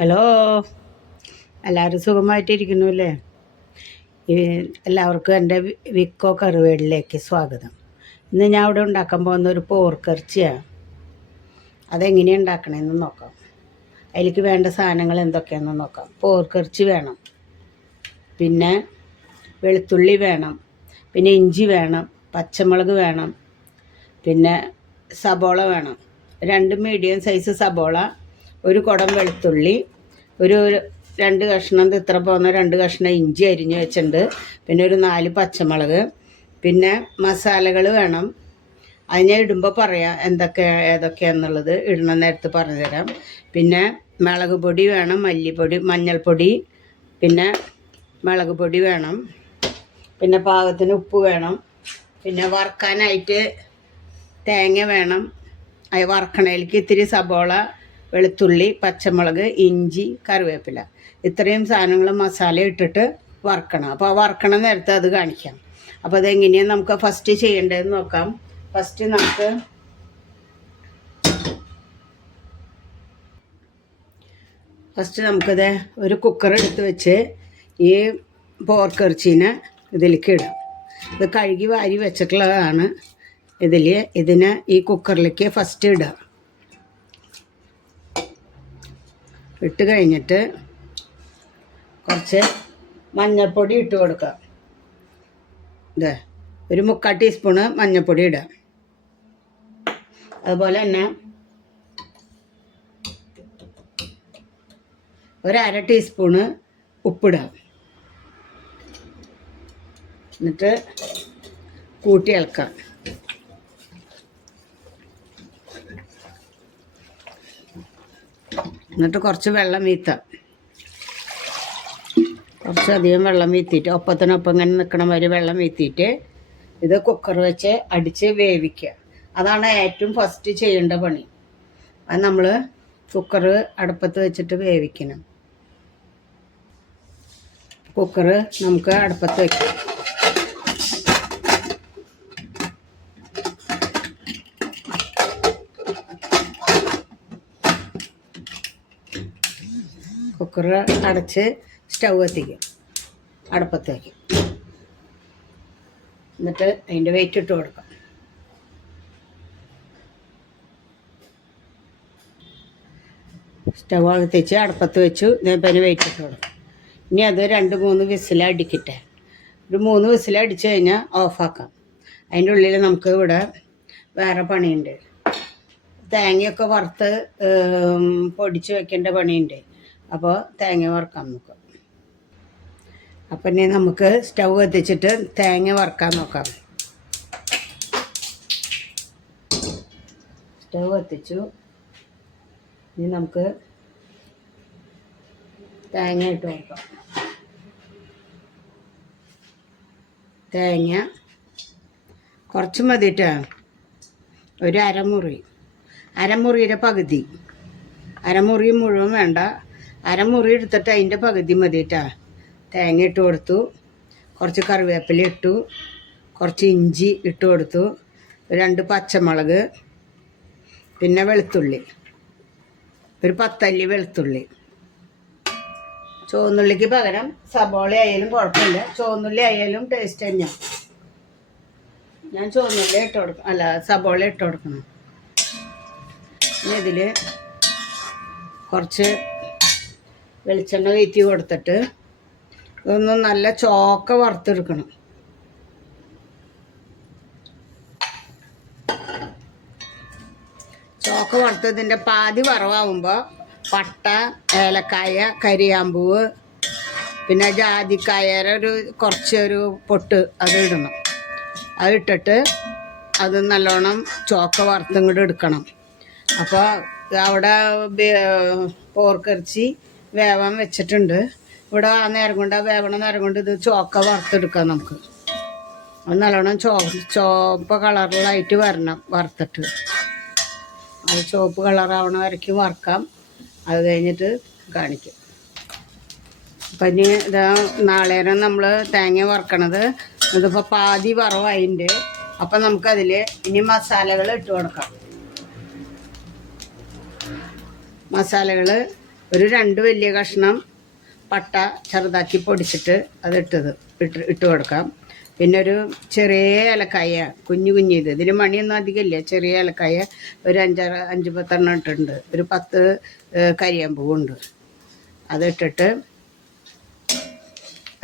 Hello, എല്ലാവരും സുഖമായിട്ടിരിക്കുന്നു അല്ലേ? എല്ലാവർക്കും എൻ്റെ വിക്കോ കറിവേടിലേക്ക് സ്വാഗതം. ഇന്ന് ഞാൻ ഇവിടെ ഉണ്ടാക്കാൻ പോകുന്ന ഒരു പോർക്കിറച്ചിയാണ്. അതെങ്ങനെയാണ് ഉണ്ടാക്കണമെന്ന് നോക്കാം. അതിലേക്ക് വേണ്ട സാധനങ്ങൾ എന്തൊക്കെയാണെന്ന് നോക്കാം. പോർക്കിറച്ചി വേണം, പിന്നെ വെളുത്തുള്ളി വേണം, പിന്നെ ഇഞ്ചി വേണം, പച്ചമുളക് വേണം, പിന്നെ സബോള വേണം. 2 മീഡിയം സൈസ് സബോള, ഒരു കുടം വെളുത്തുള്ളി, ഒരു 2 കഷ്ണം ഇത്ര പോകുന്ന 2 കഷ്ണം ഇഞ്ചി അരിഞ്ഞ് വെച്ചിട്ടുണ്ട്, പിന്നെ ഒരു 4 പച്ചമുളക്, പിന്നെ മസാലകൾ വേണം. അത് ഞാൻ ഇടുമ്പോൾ പറയാം ഏതൊക്കെയാണെന്നുള്ളത് ഇടുന്ന നേരത്ത് പറഞ്ഞുതരാം. പിന്നെ മുളക് പൊടി വേണം, മല്ലിപ്പൊടി, മഞ്ഞൾപ്പൊടി, പിന്നെ മുളക് പൊടി വേണം, പിന്നെ പാകത്തിന് ഉപ്പ് വേണം, പിന്നെ വറുക്കാനായിട്ട് തേങ്ങ വേണം. അത് വറക്കണയിലേക്ക് ഇത്തിരി സബോള, വെളുത്തുള്ളി, പച്ചമുളക്, ഇഞ്ചി, കറിവേപ്പില, ഇത്രയും സാധനങ്ങൾ മസാല ഇട്ടിട്ട് വറക്കണം. അപ്പോൾ ആ വറക്കണ നേരത്തെ അത് കാണിക്കാം. അപ്പോൾ അതെങ്ങനെയാണ് നമുക്ക് ഫസ്റ്റ് ചെയ്യേണ്ടതെന്ന് നോക്കാം. ഫസ്റ്റ് നമുക്കിത് ഒരു കുക്കർ എടുത്ത് വെച്ച് ഈ പോർക്കിറച്ചീനെ ഇതിലേക്ക് ഇടാം. ഇത് കഴുകി വാരി വെച്ചിട്ടുള്ളതാണ്. ഇതിനെ ഈ കുക്കറിലേക്ക് ഫസ്റ്റ് ഇടുക. ഇട്ട് കഴിഞ്ഞിട്ട് കുറച്ച് മഞ്ഞൾപ്പൊടി ഇട്ട് കൊടുക്കുക. ഒരു 3/4 ടീസ്പൂണ് മഞ്ഞൾപ്പൊടി ഇടുക. അതുപോലെ തന്നെ ഒരു 1/2 ടീസ്പൂണ് ഉപ്പിടുക. എന്നിട്ട് കൂട്ടി ഇളക്കുക. എന്നിട്ട് കുറച്ച് വെള്ളം വീത്താം. കുറച്ചധികം വെള്ളം വീത്തിയിട്ട് ഒപ്പത്തിനൊപ്പം ഇങ്ങനെ നിൽക്കണ മാതിരി വെള്ളം വീത്തിയിട്ട് ഇത് കുക്കർ വെച്ച് അടിച്ച് വേവിക്കുക. അതാണ് ഏറ്റവും ഫസ്റ്റ് ചെയ്യേണ്ട പണി. അത് നമ്മൾ കുക്കർ അടുപ്പത്ത് വെച്ചിട്ട് വേവിക്കണം. കുക്കർ നമുക്ക് അടുപ്പത്ത് വയ്ക്കാം. കുക്കർ അടച്ച് സ്റ്റൗ കത്തിക്കും, അടുപ്പത്ത് വയ്ക്കും. എന്നിട്ട് അതിൻ്റെ വെയിറ്റ് ഇട്ട് കൊടുക്കാം. സ്റ്റൗ കത്തിച്ച് അടുപ്പത്ത് വെച്ചു. ഇതേപോലെ വെയിറ്റ് ഇട്ട് കൊടുക്കും. ഇനി അത് 2-3 വിസിൽ അടിക്കട്ടെ. ഒരു 3 വിസിൽ അടിച്ചു കഴിഞ്ഞാൽ ഓഫാക്കാം. അതിൻ്റെ ഉള്ളിൽ നമുക്ക് ഇവിടെ വേറെ പണിയുണ്ട്. തേങ്ങയൊക്കെ വറുത്ത് പൊടിച്ച് വെക്കേണ്ട പണിയുണ്ട്. അപ്പോൾ തേങ്ങ വറുക്കാൻ നോക്കാം. അപ്പം ഇനി നമുക്ക് സ്റ്റൗ കത്തിച്ചിട്ട് തേങ്ങ വറുക്കാൻ നോക്കാം. സ്റ്റൗ കത്തിച്ചു. ഇനി നമുക്ക് തേങ്ങ ഇട്ട് കൊടുക്കാം. തേങ്ങ കുറച്ച് മതിയിട്ടാ. ഒരു അരമുറിയുടെ പകുതി. അരമുറി മുഴുവൻ വേണ്ട, അരമുറി എടുത്തിട്ട് അതിൻ്റെ പകുതി മതിയിട്ടാ. തേങ്ങ ഇട്ട് കൊടുത്തു, കുറച്ച് കറിവേപ്പില ഇട്ടു, കുറച്ച് ഇഞ്ചി ഇട്ട് കൊടുത്തു, 2 പച്ചമുളക്, പിന്നെ വെളുത്തുള്ളി, ഒരു 10 അല്ലി വെളുത്തുള്ളി. ചുവന്നുള്ളിക്ക് പകരം സബോള ആയാലും കുഴപ്പമില്ല, ചുവന്നുള്ളി ആയാലും ടേസ്റ്റ് തന്നെയാണ്. ഞാൻ ചുവന്നുള്ളി ഇട്ട് കൊടുക്കണം, അല്ല സബോള ഇട്ട് കൊടുക്കണം. ഇനി ഇതിൽ കുറച്ച് വെളിച്ചെണ്ണ കയറ്റി കൊടുത്തിട്ട് ഇതൊന്ന് നല്ല ചോക്ക വറുത്തെടുക്കണം. ചോക്ക വറുത്തതിൻ്റെ പാതി വറവാകുമ്പോൾ പട്ട, ഏലക്കായ, കരിയാമ്പൂവ്, പിന്നെ ജാതിക്കായയുടെ കുറച്ചൊരു പൊട്ട് അത് ഇടണം. അത് ഇട്ടിട്ട് അത് നല്ലോണം ചോക്ക വറുത്തിങ്ങോട്ട് എടുക്കണം. അപ്പോൾ അവിടെ പോർക്കിറച്ചി വേവാൻ വെച്ചിട്ടുണ്ട്. ഇവിടെ ആ നേരം കൊണ്ട്, ആ വേവണ നേരം കൊണ്ട് ഇത് ചോക്ക വറുത്തെടുക്കാം നമുക്ക്. അത് നല്ലോണം ചുവപ്പ് കളറിലായിട്ട് വരണം. വറുത്തിട്ട് അത് ചുവപ്പ് കളറാവണ വരയ്ക്ക് വറുക്കാം. അത് കഴിഞ്ഞിട്ട് കാണിക്കും. അപ്പം ഇനി ഇതാ നാളേരം നമ്മൾ തേങ്ങ വറുക്കണത്. ഇതിപ്പോൾ പാതി വറവായിട്ടുണ്ട്. അപ്പം നമുക്കതിൽ ഇനി മസാലകൾ ഇട്ട് കൊടുക്കാം. മസാലകൾ ഒരു 2 വലിയ കഷ്ണം പട്ട ചെറുതാക്കി പൊടിച്ചിട്ട് അത് ഇട്ട് കൊടുക്കാം. പിന്നെ ഒരു ചെറിയ ഏലക്കായ കുഞ്ഞു ഇതിന് മണിയൊന്നും അധികമില്ല. ചെറിയ ഏലക്കായ ഒരു 5-10 ഇട്ടിട്ടുണ്ട്. ഒരു 10 കരിയാമ്പൂവുണ്ട്. അതിട്ടിട്ട്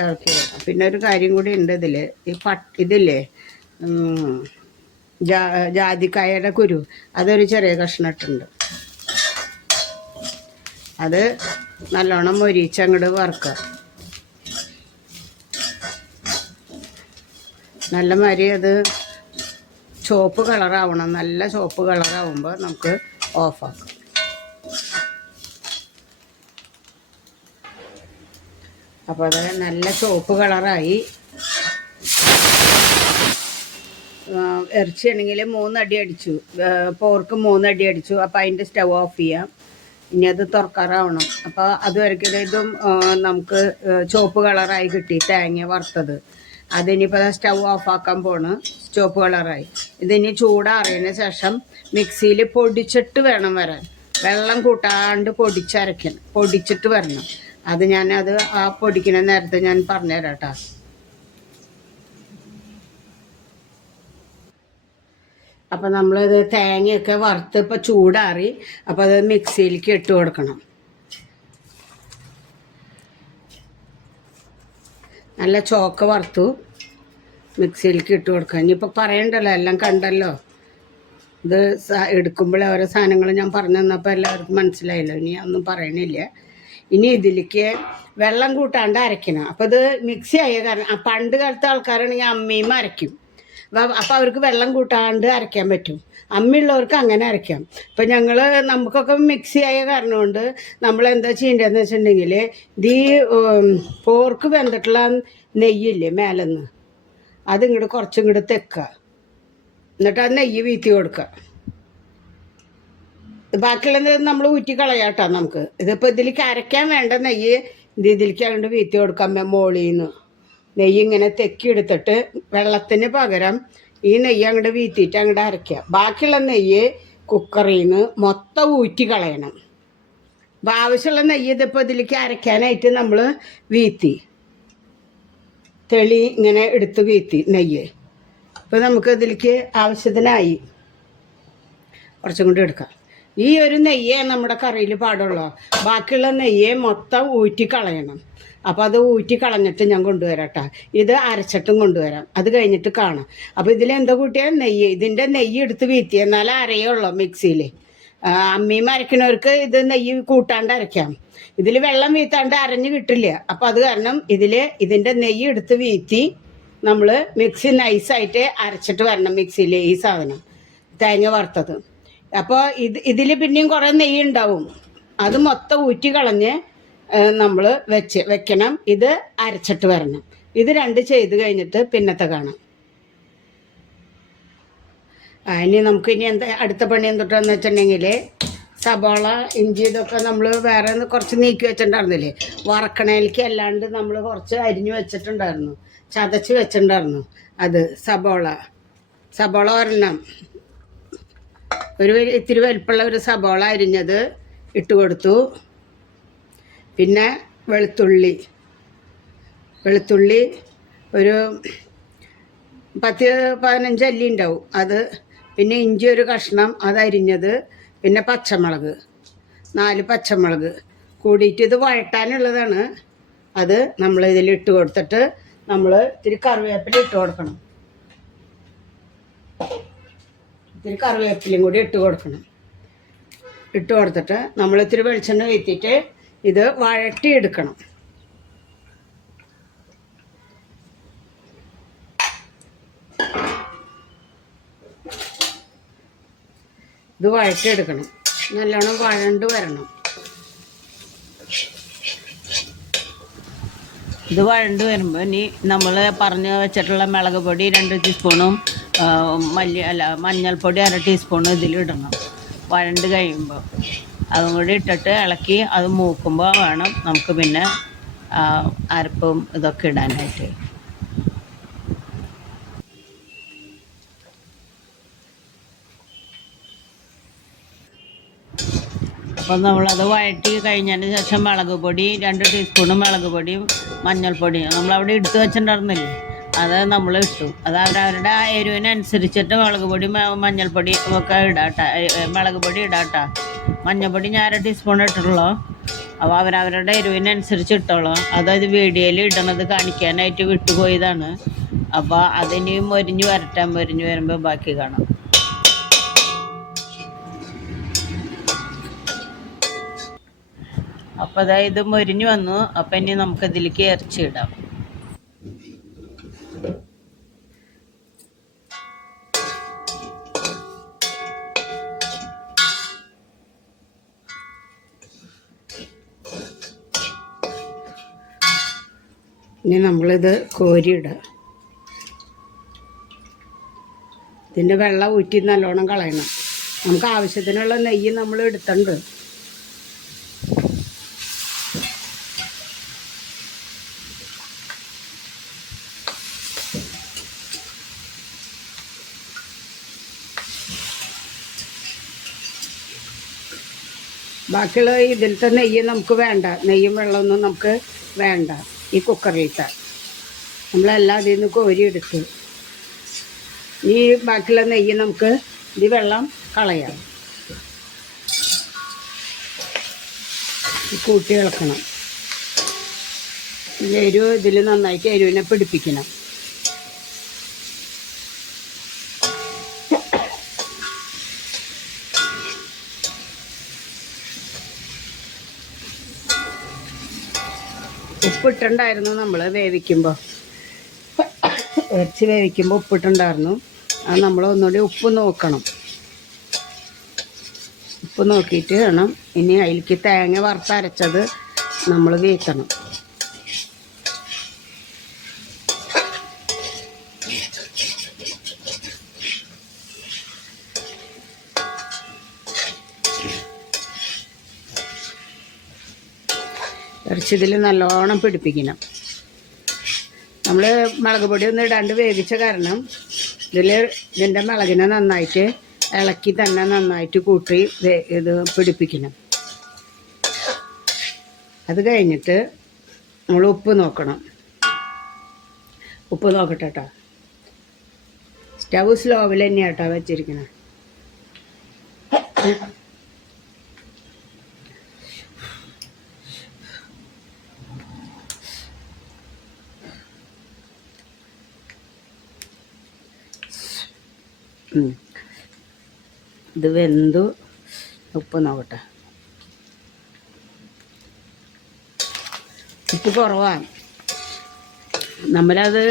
ഇറക്കി വെക്കാം. പിന്നെ ഒരു കാര്യം കൂടി ഉണ്ട് ഇതിൽ. ഇതില്ലേ ജാതിക്കായയുടെ കുരു, അതൊരു ചെറിയ കഷ്ണം ഇട്ടുണ്ട്. അത് നല്ലോണം മൊരിച്ചങ്ങോട്ട് വറുക്കുക. നല്ല മാതിരി അത് ചുവപ്പ് കളറാവണം. നല്ല ചുവപ്പ് കളറാവുമ്പോൾ നമുക്ക് ഓഫാക്കാം. അപ്പോൾ അത് നല്ല ചുവപ്പ് കളറായി. ഇറച്ചിയാണെങ്കിൽ 3 അടി അടിച്ചു, പോർക്ക് 3 അടി അടിച്ചു. അപ്പോൾ അതിൻ്റെ സ്റ്റവ് ഓഫ് ചെയ്യാം. ഇനി അത് തുറക്കാറാവണം. അപ്പോൾ അതുവരെയ്ക്കും ഇതും നമുക്ക് ചുവപ്പ് കളറായി കിട്ടി. തേങ്ങ വറുത്തത് അതിനിപ്പോൾ സ്റ്റവ് ഓഫാക്കാൻ പോണ്. ചുവപ്പ് കളറായി. ഇതിനി ചൂടാറിയതിന് ശേഷം മിക്സിയിൽ പൊടിച്ചിട്ട് വേണം വരാൻ. വെള്ളം കൂട്ടാണ്ട് പൊടിച്ചിട്ട് വരണം. അത് ഞാനത് ആ പൊടിക്കുന്ന നേരത്തെ ഞാൻ പറഞ്ഞുതരാം കേട്ടോ. അപ്പം നമ്മളത് തേങ്ങയൊക്കെ വറുത്ത് ഇപ്പോൾ ചൂടാറി. അപ്പോൾ അത് മിക്സിയിലേക്ക് ഇട്ട് കൊടുക്കണം. നല്ല ചോക്ക വറുത്തു മിക്സിയിലേക്ക് ഇട്ട് കൊടുക്കാം. ഇനിയിപ്പോൾ പറയണ്ടല്ലോ, എല്ലാം കണ്ടല്ലോ. ഇത് എടുക്കുമ്പോൾ ഓരോ സാധനങ്ങൾ ഞാൻ പറഞ്ഞു തന്നപ്പോൾ എല്ലാവർക്കും മനസ്സിലായല്ലോ. ഇനി ഒന്നും പറയണില്ല. ഇനി ഇതിലേക്ക് വെള്ളം കൂട്ടാണ്ട് അരയ്ക്കണം. അപ്പോൾ ഇത് മിക്സി ആയ കാരണം പണ്ട് കാലത്തെ ആൾക്കാരാണെങ്കിൽ അമ്മിയും അരയ്ക്കും. അപ്പോൾ അവർക്ക് വെള്ളം കൂട്ടാണ്ട് അരയ്ക്കാൻ പറ്റും. അമ്മിയുള്ളവർക്ക് അങ്ങനെ അരയ്ക്കാം. ഇപ്പം നമുക്കൊക്കെ മിക്സി ആയ കാരണം കൊണ്ട് നമ്മൾ എന്താ ചെയ്യേണ്ടതെന്ന് വെച്ചിട്ടുണ്ടെങ്കിൽ ഈ പോർക്ക് വെന്തിട്ടുള്ള നെയ്യില്ലേ മേലെന്ന്, അതിങ്ങോട്ട് കുറച്ചിങ്ങോട്ട് തെക്കുക. എന്നിട്ട് ആ നെയ്യ് വീത്തി കൊടുക്കുക. ബാക്കിയുള്ളത് നമ്മൾ ഊറ്റി കളയാട്ടോ. നമുക്ക് ഇതിപ്പോൾ ഇതിലേക്ക് അരയ്ക്കാൻ വേണ്ട നെയ്യ് ഇതിലേക്ക് അങ്ങോട്ട് വീത്തി കൊടുക്കാം. മോളിന്ന് നെയ്യ് ഇങ്ങനെ തെക്കിയെടുത്തിട്ട് വെള്ളത്തിന് പകരം ഈ നെയ്യ് അങ്ങോട്ട് വീത്തിയിട്ട് അങ്ങോട്ട് അരയ്ക്കുക. ബാക്കിയുള്ള നെയ്യ് കുക്കറിൽ നിന്ന് മൊത്തം ഊറ്റി കളയണം. അപ്പോൾ ആവശ്യമുള്ള നെയ്യ് ഇതിപ്പോൾ ഇതിലേക്ക് അരയ്ക്കാനായിട്ട് നമ്മൾ വീത്തി തെളി ഇങ്ങനെ എടുത്ത് വീത്തി നെയ്യ്. ഇപ്പോൾ നമുക്ക് ഇതിലേക്ക് ആവശ്യത്തിനായി കുറച്ചും കൂടി എടുക്കാം. ഈ ഒരു നെയ്യേ നമ്മുടെ കറിയിൽ പാടുള്ളൂ. ബാക്കിയുള്ള നെയ്യെ മൊത്തം ഊറ്റി കളയണം. അപ്പോൾ അത് ഊറ്റി കളഞ്ഞിട്ട് ഞാൻ കൊണ്ടുവരാം കേട്ടോ. ഇത് അരച്ചിട്ടും കൊണ്ടുവരാം. അത് കഴിഞ്ഞിട്ട് കാണാം. അപ്പോൾ ഇതിലെന്താ കൂട്ടിയാൽ നെയ്യ്, ഇതിൻ്റെ നെയ്യ് എടുത്ത് വീത്തി. എന്നാലും അരയുള്ളൂ മിക്സിയിൽ. അമ്മിയും അരയ്ക്കുന്നവർക്ക് ഇത് നെയ്യ് കൂട്ടാണ്ട് അരയ്ക്കാം. ഇതിൽ വെള്ളം വീത്താണ്ട് അരഞ്ഞ് കിട്ടില്ല. അപ്പോൾ അത് കാരണം ഇതിൻ്റെ നെയ്യ് എടുത്ത് വീത്തി നമ്മൾ മിക്സി നൈസായിട്ട് അരച്ചിട്ട് വരണം. മിക്സിയിൽ ഈ സാധനം തേങ്ങ വറുത്തത്. അപ്പോൾ ഇതിൽ പിന്നെയും കുറേ നെയ്യ് ഉണ്ടാവും. അത് മൊത്തം ഊറ്റി കളഞ്ഞ് നമ്മൾ വെക്കണം. ഇത് അരച്ചിട്ട് വരണം. ഇത് 2 ചെയ്ത് കഴിഞ്ഞിട്ട് പിന്നത്തെ കാണാം. ഇനി നമുക്കിനി അടുത്ത പണി എന്തൊട്ടാന്ന് വെച്ചിട്ടുണ്ടെങ്കിൽ സബോള ഇഞ്ചി ഇതൊക്കെ നമ്മൾ വേറെ കുറച്ച് നീക്കി വെച്ചിട്ടുണ്ടായിരുന്നില്ലേ. വറക്കണയിലേക്ക് അല്ലാണ്ട് നമ്മൾ കുറച്ച് അരിഞ്ഞു വെച്ചിട്ടുണ്ടായിരുന്നു, ചതച്ച് വെച്ചിട്ടുണ്ടായിരുന്നു. അത് സബോള ഒരെണ്ണം, ഒരു ഇത്തിരി വലിപ്പമുള്ള ഒരു സബോള അരിഞ്ഞത് ഇട്ട് കൊടുത്തു. പിന്നെ വെളുത്തുള്ളി ഒരു 10-15 അല്ലി ഉണ്ടാവും അത്. പിന്നെ ഇഞ്ചി ഒരു കഷ്ണം അതരിഞ്ഞത്. പിന്നെ പച്ചമുളക് 4 പച്ചമുളക് കൂടിയിട്ട് ഇത് വഴട്ടാനുള്ളതാണ്. അത് നമ്മൾ ഇതിലിട്ട് കൊടുത്തിട്ട് നമ്മൾ ഇത്തിരി കറിവേപ്പില ഇട്ട് കൊടുക്കണം. ഇത്തിരി കറിവേപ്പിലയും കൂടി ഇട്ട് കൊടുക്കണം. ഇട്ട് കൊടുത്തിട്ട് നമ്മൾ ഇത്തിരി വെളിച്ചെണ്ണ വീത്തിയിട്ട് ഇത് വഴട്ടിയെടുക്കണം. ഇത് വഴറ്റിയെടുക്കണം. നല്ലോണം വഴണ്ട് വരണം. ഇത് വഴണ്ട് വരുമ്പോൾ ഇനി നമ്മൾ പറഞ്ഞ് വെച്ചിട്ടുള്ള മുളക് പൊടി 2 ടീസ്പൂണും മഞ്ഞൾപ്പൊടി 1/2 ടീസ്പൂണും ഇതിലിടണം. വഴണ്ട് കഴിയുമ്പോൾ അതും കൂടി ഇട്ടിട്ട് ഇളക്കി അത് മൂക്കുമ്പോൾ വേണം നമുക്ക് പിന്നെ അരപ്പും ഇതൊക്കെ ഇടാനായിട്ട്. അപ്പം നമ്മളത് വഴറ്റി കഴിഞ്ഞതിന് ശേഷം മുളക് പൊടി 2 ടീസ്പൂണ് മുളക് പൊടിയും മഞ്ഞൾപ്പൊടിയും നമ്മളവിടെ എടുത്ത് വെച്ചിട്ടുണ്ടായിരുന്നില്ലേ, അത് നമ്മൾ ഇട്ടു. അത് അവരവരുടെ എരിവിനനുസരിച്ചിട്ട് മുളക് പൊടി മഞ്ഞൾപ്പൊടി ഒക്കെ ഇടാട്ട. മുളക് പൊടി ഇടാട്ട. മഞ്ഞൾപ്പൊടി ഞാൻ 1 ടീസ്പൂൺ ഇട്ടിട്ടുള്ളൂ. അപ്പോൾ അവരവരുടെ എരിവിനനുസരിച്ച് ഇട്ടോളൂ. അതായത് വീഡിയോയിൽ ഇടണത് കാണിക്കാനായിട്ട് വിട്ടുപോയതാണ്. അപ്പോൾ അതിന് മൊരിഞ്ഞ് വരട്ടെ. മൊരിഞ്ഞ് വരുമ്പോൾ ബാക്കി കാണാം. അപ്പോൾ അതായത് മൊരിഞ്ഞ് വന്നു. അപ്പം ഇനി നമുക്കിതിലേക്ക് ഇറച്ചി ഇടാം. ഇനി നമ്മളിത് കോരിയിടുക. ഇതിൻ്റെ വെള്ളം ഊറ്റി നല്ലോണം കളയണം. നമുക്ക് ആവശ്യത്തിനുള്ള നെയ്യ് നമ്മൾ എടുത്തിട്ടുണ്ട്. ബാക്കിയുള്ള ഇതിലത്തെ നെയ്യ് നമുക്ക് വേണ്ട. നെയ്യും വെള്ളമൊന്നും നമുക്ക് വേണ്ട. ഈ കുക്കറിലത്തെ നമ്മളെല്ലാം അതിൽ നിന്ന് കോരിയെടുത്ത് ഈ ബാക്കിയുള്ള നെയ്യ് നമുക്ക് ഇത് വെള്ളം കളയാം. കൂട്ടി ഇളക്കണം. എരിവ് ഇതിൽ നന്നായിട്ട് എരിവിനെ പിടിപ്പിക്കണം. ഉപ്പിട്ടുണ്ടായിരുന്നു നമ്മൾ വേവിക്കുമ്പോൾ. ഇറച്ചി വേവിക്കുമ്പോൾ ഉപ്പിട്ടുണ്ടായിരുന്നു. അത് നമ്മൾ ഒന്നുകൂടി ഉപ്പ് നോക്കണം. ഉപ്പ് നോക്കിയിട്ട് വേണം ഇനി അതിലേക്ക് തേങ്ങ വറുത്തരച്ചത് നമ്മൾ വീഴ്ത്തണം. ഇറച്ചി ഇതിൽ നല്ലോണം പിടിപ്പിക്കണം. നമ്മൾ മുളക് പൊടി ഒന്നും ഇടാണ്ട് വേവിച്ച കാരണം ഇതിൻ്റെ മുളകിനെ നന്നായിട്ട് ഇളക്കി തന്നെ നന്നായിട്ട് കൂട്ടി ഇത് പിടിപ്പിക്കണം. അത് കഴിഞ്ഞിട്ട് നമ്മൾ ഉപ്പ് നോക്കണം. ഉപ്പ് നോക്കട്ടെ കേട്ടോ. സ്റ്റവ് സ്ലോവിൽ തന്നെയാണ് കേട്ടോ വെച്ചിരിക്കുന്നത്. ഇത് വെന്തു. ഉപ്പ് നോക്കട്ടെ. ഉപ്പ് കുറവാണ്. നമ്മളത്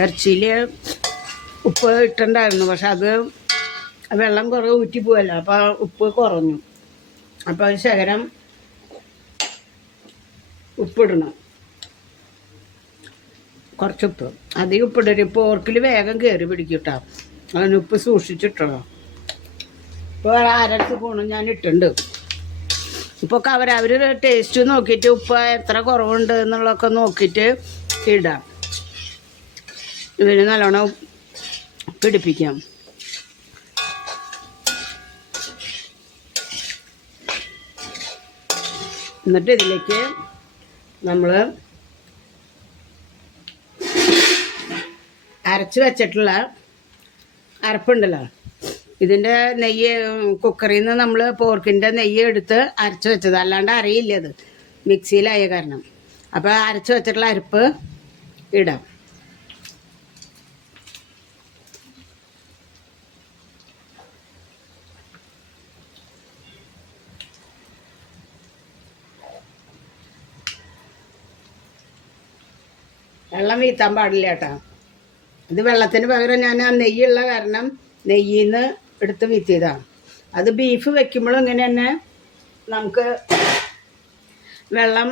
ഇറച്ചിയിൽ ഉപ്പ് ഇട്ടുണ്ടായിരുന്നു. പക്ഷെ അത് വെള്ളം കുറേ ഊറ്റിപ്പോവല്ലോ. അപ്പോൾ ഉപ്പ് കുറഞ്ഞു. അപ്പോൾ അത് ശകലം ഉപ്പിടണം. കുറച്ചുപ്പ്. അധികം ഉപ്പിടരുത്. പോർക്കിൽ വേഗം കയറി പിടിക്കും കേട്ടോ. അതിന് ഉപ്പ് സൂക്ഷിച്ചിട്ടോ. ഇപ്പോൾ 1/2 സ്പൂണും ഞാൻ ഇട്ടുണ്ട്. ഇപ്പോൾ അവർ ടേസ്റ്റ് നോക്കിയിട്ട് ഉപ്പ് എത്ര കുറവുണ്ട് എന്നുള്ളതൊക്കെ നോക്കിയിട്ട് ഇടാം. ഇതിന് നല്ലോണം പിടിപ്പിക്കാം. എന്നിട്ട് ഇതിലേക്ക് നമ്മൾ അരച്ച് വെച്ചിട്ടുള്ള അരപ്പുണ്ടല്ലോ, ഇതിൻ്റെ നെയ്യ് കുക്കറിൽ നിന്ന് നമ്മൾ പോർക്കിൻ്റെ നെയ്യ് എടുത്ത് അരച്ച് വെച്ചത്. അല്ലാണ്ട് അറിയില്ല, അത് മിക്സിയിലായ കാരണം. അപ്പോൾ അരച്ച് വെച്ചിട്ടുള്ള അരപ്പ് ഇടാം. വെള്ളം വീത്താൻ പാടില്ല കേട്ടോ. ഇത് വെള്ളത്തിന് പകരം ഞാൻ ആ നെയ്യുള്ള കാരണം നെയ്യിൽ നിന്ന് എടുത്ത് വീത്തിയതാണ്. അത് ബീഫ് വെക്കുമ്പോഴും ഇങ്ങനെ തന്നെ നമുക്ക് വെള്ളം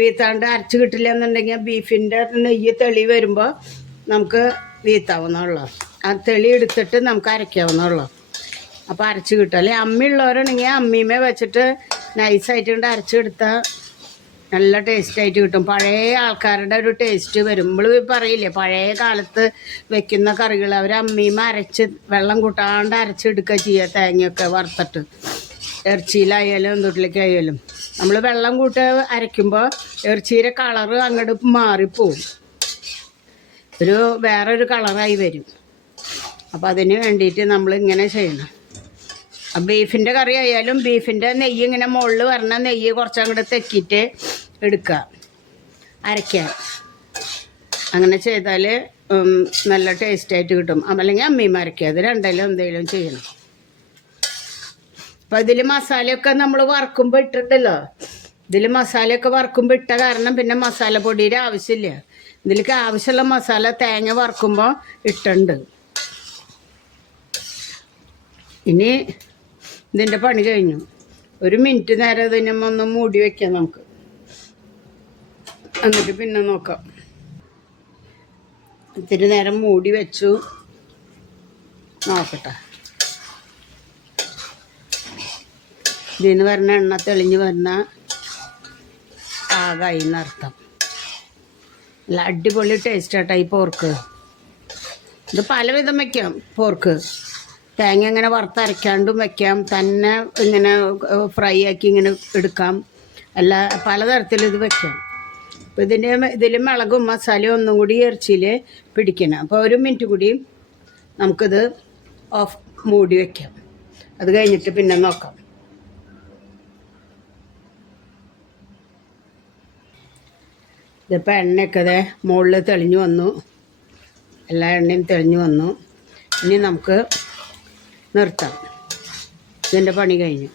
വീത്താണ്ട് അരച്ച് കിട്ടില്ല എന്നുണ്ടെങ്കിൽ ബീഫിൻ്റെ നെയ്യ് തെളി വരുമ്പോൾ നമുക്ക് വീത്താവുന്നുള്ളൂ. ആ തെളി എടുത്തിട്ട് നമുക്ക് അരയ്ക്കാവുന്നുള്ളൂ. അപ്പോൾ അരച്ച് കിട്ടും. അല്ലെങ്കിൽ അമ്മിയുള്ളവരാണെങ്കിൽ അമ്മീമേ വെച്ചിട്ട് നൈസായിട്ട് അരച്ചെടുത്താൽ നല്ല ടേസ്റ്റായിട്ട് കിട്ടും. പഴയ ആൾക്കാരുടെ ഒരു ടേസ്റ്റ് വരും. നമ്മൾ പറയില്ലേ പഴയ കാലത്ത് വെക്കുന്ന കറികൾ അവർ അമ്മീമ അരച്ച് വെള്ളം കൂട്ടാണ്ട് അരച്ചെടുക്കുക ചെയ്യുക, തേങ്ങയൊക്കെ വറുത്തിട്ട്. ഇറച്ചിയിലായാലും എന്തൊട്ടിലേക്കായാലും നമ്മൾ വെള്ളം കൂട്ടി അരയ്ക്കുമ്പോൾ ഇറച്ചിയുടെ കളറ് അങ്ങോട്ട് മാറിപ്പോവും, വേറൊരു കളറായി വരും. അപ്പോൾ അതിന് വേണ്ടിയിട്ട് നമ്മൾ ഇങ്ങനെ ചെയ്യണം. ബീഫിൻ്റെ കറി ആയാലും ബീഫിൻ്റെ നെയ്യ് ഇങ്ങനെ മുകളിൽ വരണ നെയ്യ് കുറച്ചങ്ങോട്ട് തെക്കിയിട്ട് എടുക്കുക അരയ്ക്കാൻ. അങ്ങനെ ചെയ്താൽ നല്ല ടേസ്റ്റായിട്ട് കിട്ടും. അല്ലെങ്കിൽ അമ്മീമ്മ അരയ്ക്കുക, അത് രണ്ടായാലും എന്തെങ്കിലും ചെയ്യണം. അപ്പോൾ ഇതിൽ മസാലയൊക്കെ നമ്മൾ വറുക്കുമ്പോൾ ഇട്ടിട്ടല്ലോ, ഇതിൽ മസാലയൊക്കെ വറുക്കുമ്പോൾ ഇട്ട കാരണം പിന്നെ മസാല പൊടിയുടെ ആവശ്യമില്ല. ഇതിലേക്ക് ആവശ്യമുള്ള മസാല തേങ്ങ വറുക്കുമ്പോൾ ഇട്ടുണ്ട്. ഇനി ഇതിൻ്റെ പണി കഴിഞ്ഞു. 1 മിനിറ്റ് നേരം ഇതിനെ ഒന്ന് മൂടി വയ്ക്കാം നമുക്ക്, എന്നിട്ട് പിന്നെ നോക്കാം. ഇത്തിരി നേരം മൂടി വെച്ചു, നോക്കട്ടെ. ഇതിന് വരുന്ന എണ്ണ തെളിഞ്ഞ് വരുന്ന പാകമായി എന്നർത്ഥം. നല്ല അടിപൊളി ടേസ്റ്റാട്ടോ ഈ പോർക്ക്. ഇത് പലവിധം വയ്ക്കാം പോർക്ക്. തേങ്ങ ഇങ്ങനെ വറുത്തരയ്ക്കാണ്ടും വയ്ക്കാം, തന്നെ ഇങ്ങനെ ഫ്രൈ ആക്കി ഇങ്ങനെ എടുക്കാം, പലതരത്തിലും ഇത് വയ്ക്കാം. അപ്പോൾ ഇതിൽ മുളകും മസാലയും ഒന്നും കൂടി ഇറച്ചിയിൽ പിടിക്കണം. അപ്പോൾ 1 മിനിറ്റ് കൂടി നമുക്കിത് മൂടി വയ്ക്കാം. അത് കഴിഞ്ഞിട്ട് പിന്നെ നോക്കാം. ഇതിപ്പോൾ എണ്ണയൊക്കെ മുകളിൽ തെളിഞ്ഞു വന്നു, എല്ലാ എണ്ണയും തെളിഞ്ഞു വന്നു. ഇനി നമുക്ക് നിർത്താം. ഇതിൻ്റെ പണി കഴിഞ്ഞു.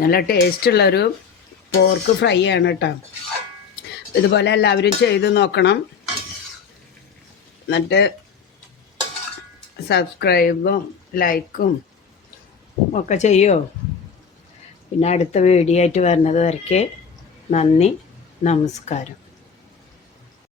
നല്ല ടേസ്റ്റുള്ളൊരു പോർക്ക് ഫ്രൈ ആണ് കേട്ടോ. ഇതുപോലെ എല്ലാവരും ചെയ്ത് നോക്കണം. എന്നിട്ട് സബ്സ്ക്രൈബും ലൈക്കും ഒക്കെ ചെയ്യുമോ. പിന്നെ അടുത്ത വീഡിയോ ആയിട്ട് വരുന്നത് വരയ്ക്ക് നന്ദി, നമസ്കാരം.